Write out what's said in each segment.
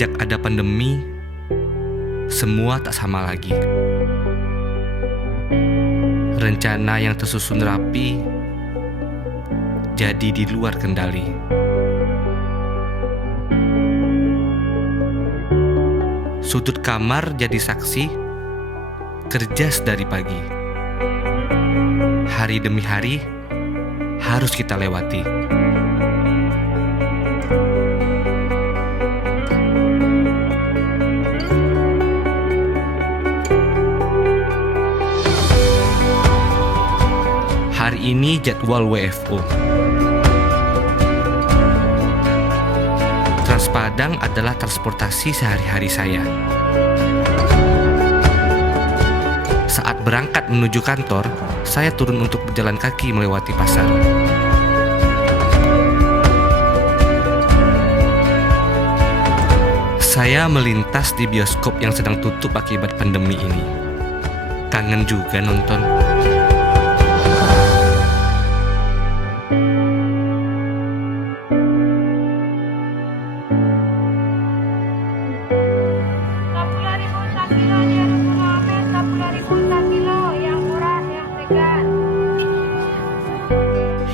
Sejak ada pandemi, semua tak sama lagi. Rencana yang tersusun rapi jadi di luar kendali. Sudut kamar jadi saksi, kerja sedari pagi. Hari demi hari harus kita lewati. Hari ini jadwal WFO. Trans Padang adalah transportasi sehari-hari saya. Saat berangkat menuju kantor, saya turun untuk berjalan kaki melewati pasar. Saya melintas di bioskop yang sedang tutup akibat pandemi ini. Kangen juga nonton.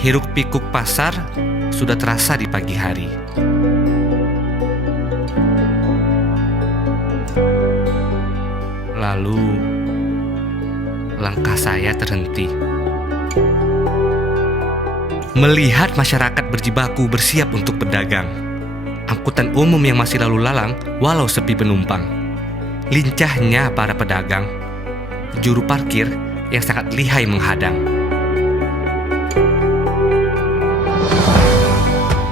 Hiruk pikuk pasar sudah terasa di pagi hari. Lalu langkah saya terhenti. Melihat masyarakat berjibaku bersiap untuk berdagang. Angkutan umum yang masih lalu lalang walau sepi penumpang. Lincahnya para pedagang. Juru parkir yang sangat lihai menghadang.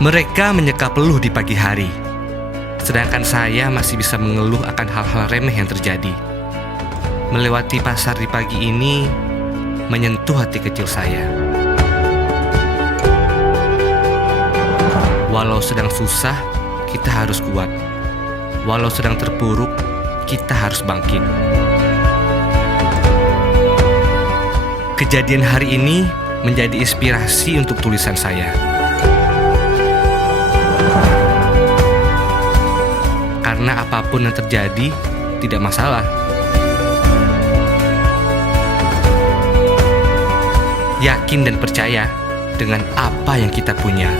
Mereka menyeka peluh di pagi hari, sedangkan saya masih bisa mengeluh akan hal-hal remeh yang terjadi. Melewati pasar di pagi ini menyentuh hati kecil saya. Walau sedang susah, kita harus kuat. Walau sedang terpuruk, kita harus bangkit. Kejadian hari ini menjadi inspirasi untuk tulisan saya. Karena apapun yang terjadi, tidak masalah. Yakin dan percaya dengan apa yang kita punya.